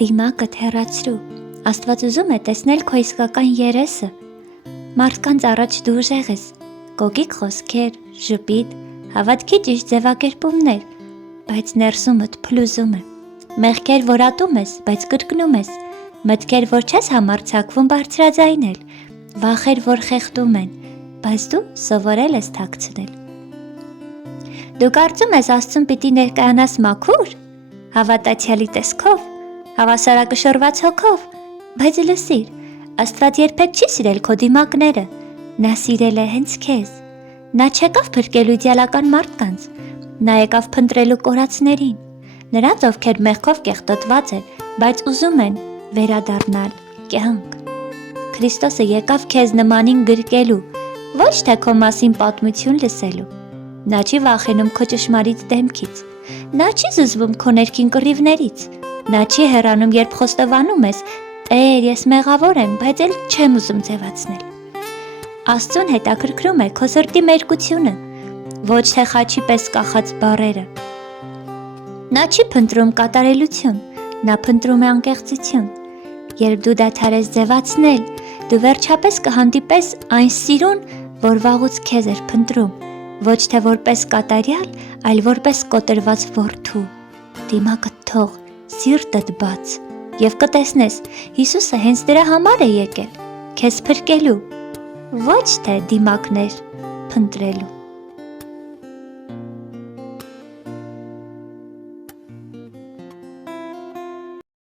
Դիմակդ հեռացրու, Աստված ուզում է տեսնել քո իսկական երեսը, մարդկանց առաջ դու ուժեղ ես, կոկիկ խոսքեր, ժպիտ, հավատքի ճիշտ ձևակերպումներ, բայց ներսումդ փլուզում է, մեղքեր, որ ատում ես, բայց կրկնում ես, մտքեր, որ չես համարձակվում բարձրաձայնել, վախեր, որ խեղդում են, բայց դու սովորել ես թաքցնել։ Դու կարծում ես Աստծուն պիտի ներկայանաս մաքուր, հավատացյալի տեսքով, հավասարակշռված հոգով, բայց լսիր, Աստված երբեք չի սիրել քո դիմակները, նա սիրել է հենց քեզ, նա չեկավ փրկելու իդեալական մարդկանց, նա եկավ փնտրելու կորածներին, նրանց, ովքեր մեղքով կեղտոտված են, բայց ուզում են վերադառնալ կյանք։ Քրիստոսը եկավ քեզ նմանին գրկելու, ոչ թե քո մասին պատմություն լսելու, նա չի վախենում քո ճշմարիտ դեմքից, նա չի զզվում քո ներքին կռիվներից, նա չի հեռանում, երբ խոստովանում ես, Տեր, ես մեղավոր եմ, բայց էլ չեմ ուզում ձևացնել։ Աստծուն հետաքրքրում է քո սրտի մերկությունը, ոչ թե խաչի պես կախած բառերը։ Նա չի փնտրում կատարելություն, նա փնտրում է անկեղծություն։ Երբ դու դադարես ձևացնել, դու վերջապես կհանդիպես այն սիրուն, որ վաղուց քեզ էր փնտրում, ոչ թե որպես կատարյալ, այլ որպես կոտրված որդու։ Դիմակդ թող, սիրտդ բաց, և կտեսնես, Հիսուսը հենց դրա համար է եկել, քեզ փրկելու, ոչ թե դիմակներ փնտրելու։